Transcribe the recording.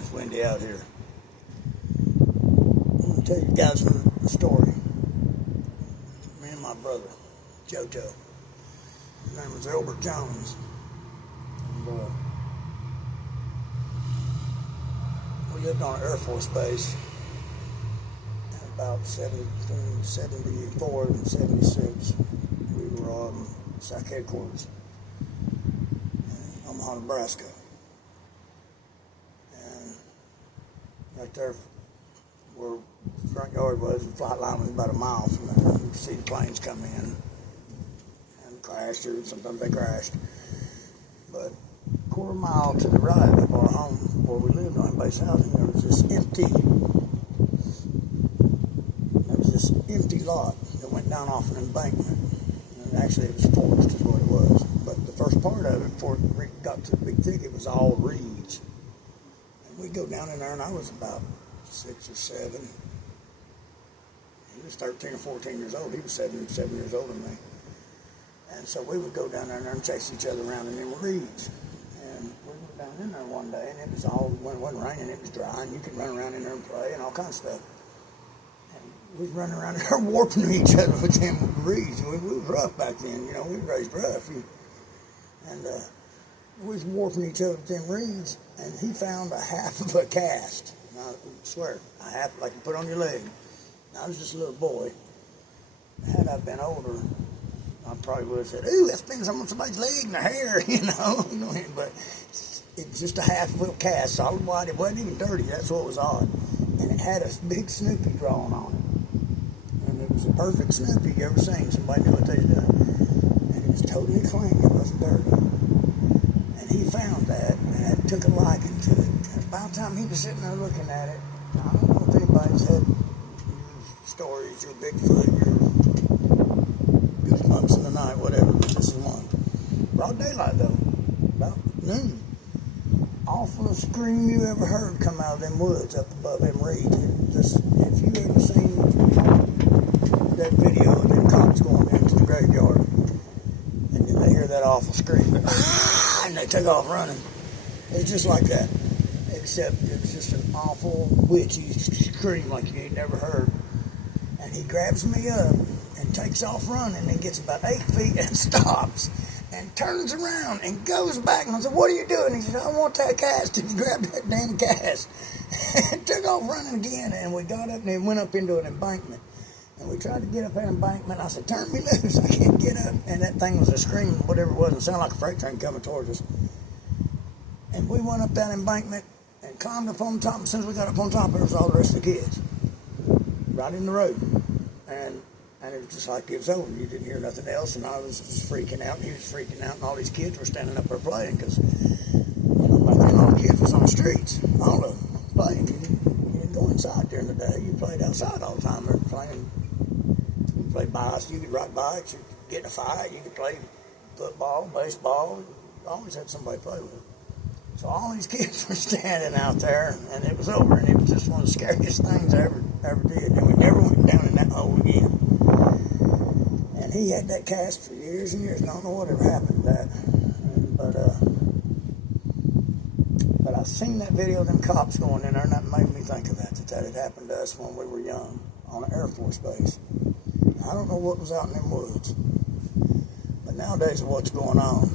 It's windy out here. I'm going to tell you guys a story. Me and my brother, JoJo. His name was Albert Jones. And, we lived on an Air Force base in about 1974 and 76. We were on SAC headquarters in Omaha, Nebraska. And right there where the front yard was, the flight line was about a mile from there. You could see the planes come in and crash, or sometimes they crashed. But a quarter mile to the right of our home where we lived on base housing, there was this empty lot that went down off an embankment. And actually it was forest is what it was. But the first part of it, before it got to the big thicket, was all reeds. And we'd go down in there, and I was about 6 or 7. He was 13 or 14 years old. He was 7 years older than me. And so we would go down there and chase each other around in them reeds. And we were down in there one day, and it was all, when it wasn't raining, it was dry, and you could run around in there and play and all kinds of stuff. And we was running around there warping each other with them reeds. We was rough back then, you know, we were raised rough. And we was warping each other with them reeds, and he found a half of a cast. And I swear, a half, like you put on your leg. And I was just a little boy. Had I been older, I probably would have said, "Ooh, that's been on somebody's leg and their hair," you know. But it's just a half-foot cast, solid white. It wasn't even dirty. That's what was odd. And it had a big Snoopy drawn on it. And it was a perfect Snoopy you ever seen. Somebody knew what they was doing. And it was totally clean. It wasn't dirty. And he found that and took a liking to it. And about the time he was sitting there looking at it, I don't know if anybody's had stories, your Bigfoot, your Goosebumps in the night, whatever, but this is one. Broad daylight though, about noon. Awfulest scream you ever heard come out of them woods up above them reeds. If you ever seen that video of them cops going into the graveyard, and then they hear that awful scream, and they take off running. It's just like that, except it's just an awful witchy scream like you ain't never heard. And he grabs me up and takes off running and gets about 8 feet and stops and turns around and goes back. And I said, "What are you doing?" He said, "I want that cast." And he grabbed that damn cast and took off running again. And we got up and went up into an embankment. And we tried to get up that embankment. I said, "Turn me loose, I can't get up." And that thing was a scream, whatever it was. It sounded like a freight train coming towards us. And we went up that embankment and climbed up on top. As soon as we got up on top, there was all the rest of the kids. Right in the road. And it was just like it was over. You didn't hear nothing else, and I was just freaking out, and he was freaking out, and all these kids were standing up there playing, because, back then all the kids was on the streets, all of them playing. You didn't go inside during the day. You played outside all the time. They were playing. You played bikes. You could ride bikes. You could get in a fight. You could play football, baseball. You always had somebody to play with. So all these kids were standing out there, and it was over, and it was just one of the scariest things I ever did. And we never went down in that hole again. And he had that cast for years and years, and I don't know whatever happened to that. But I seen that video of them cops going in there, and that made me think of that had happened to us when we were young on an Air Force base. I don't know what was out in them woods, but nowadays what's going on.